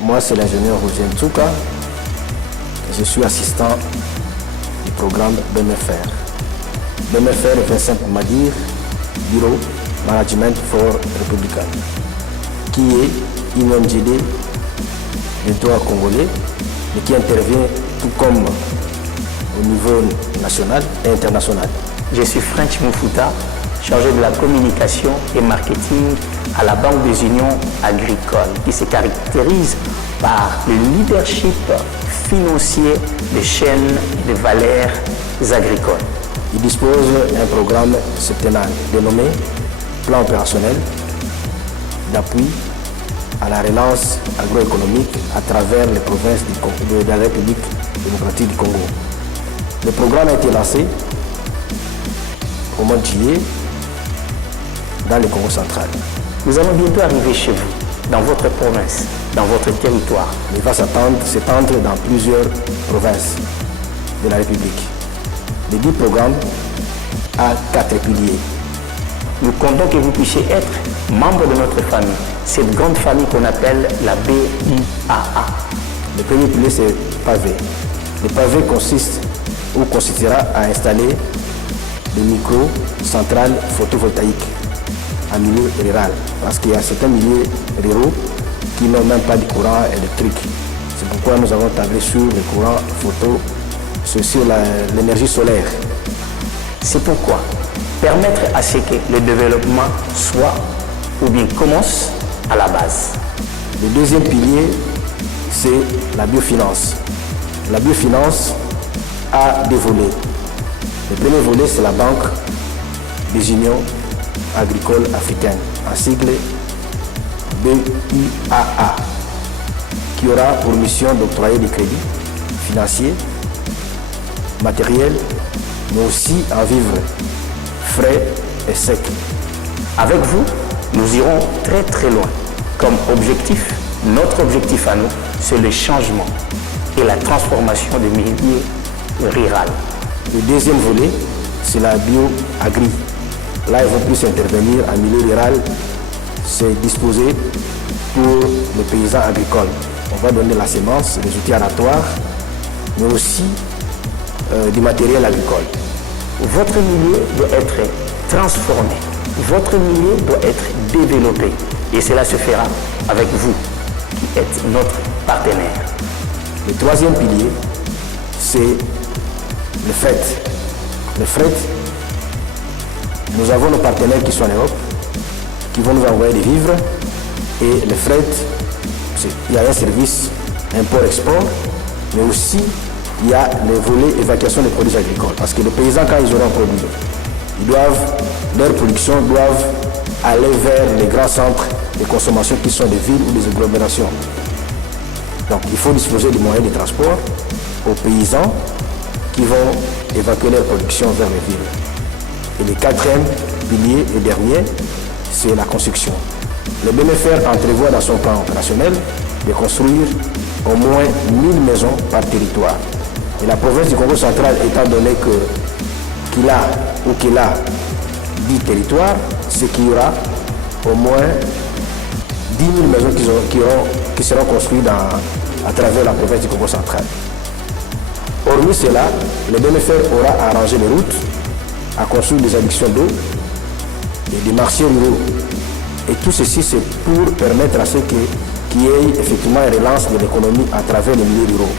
Moi, c'est l'ingénieur Roger Ntsuka. Je suis assistant du programme BMFR. BMFR veut simplement dire Bureau Management for Republican, qui est une ONGD du droit congolais, mais qui intervient tout comme au niveau national et international. Je suis French Moufuta, chargé de la communication et marketing à la Banque des Unions agricoles, qui se caractérise par le leadership financier des chaînes de valeurs agricoles. Il dispose d'un programme septennal dénommé Plan opérationnel d'appui à la relance agroéconomique à travers les provinces de la République démocratique du Congo. Le programme a été lancé au mois de juillet dans le Congo central. Nous allons bientôt arriver chez vous, dans votre province, dans votre territoire. Il va s'étendre dans plusieurs provinces de la République. Le 10 programme a 4 piliers. Nous comptons que vous puissiez être membre de notre famille, cette grande famille qu'on appelle la BIAA. Le premier pilier, c'est pavé. Le pavé consiste ou consistera à installer des micro-centrales photovoltaïques en milieu rural. Parce qu'il y a certains milieux ruraux qui n'ont même pas de courant électrique. C'est pourquoi nous avons tablé sur le courant photo, sur l'énergie solaire. C'est pourquoi permettre à ce que le développement soit ou bien commence à la base. Le deuxième pilier, c'est la biofinance. La biofinance a des volets. Le premier volet, c'est la Banque des Unions agricoles africaines, en sigle BIAA, qui aura pour mission d'octroyer des crédits financiers, matériels, mais aussi en vivres frais et secs. Avec vous, nous irons très très loin. Comme objectif, notre objectif à nous, c'est le changement et la transformation des milieux ruraux. Le deuxième volet, c'est la bio-agri. Là, ils vont plus intervenir en milieu rural, c'est disposé pour les paysans agricoles. On va donner la semence, les outils aratoires, mais aussi du matériel agricole. Votre milieu doit être transformé. Votre milieu doit être développé. Et cela se fera avec vous, qui êtes notre partenaire. Le troisième pilier, c'est le fret. Le fret, nous avons nos partenaires qui sont en Europe, qui vont nous envoyer des vivres. Et le fret, il y a un service import-export, mais aussi il y a le volet évacuation des produits agricoles. Parce que les paysans, quand ils auront un produit, leur production doivent aller vers les grands centres de consommation qui sont des villes ou des agglomérations. Donc il faut disposer de moyens de transport aux paysans qui vont évacuer leur production vers les villes. Et le quatrième pilier et dernier, c'est la construction. Le BMFR entrevoit dans son plan opérationnel de construire au moins 1000 maisons par territoire. Et la province du Congo central, étant donné qu'il a 10 territoires, c'est qu'il y aura au moins 10 000 maisons qui seront construites à travers la province du Congo central. Hormis cela, le BMFR aura arrangé les routes, à construire des adductions d'eau et des marchés ruraux. Et tout ceci, c'est pour permettre à ceux qu'il y ait effectivement une relance de l'économie à travers les milieux ruraux.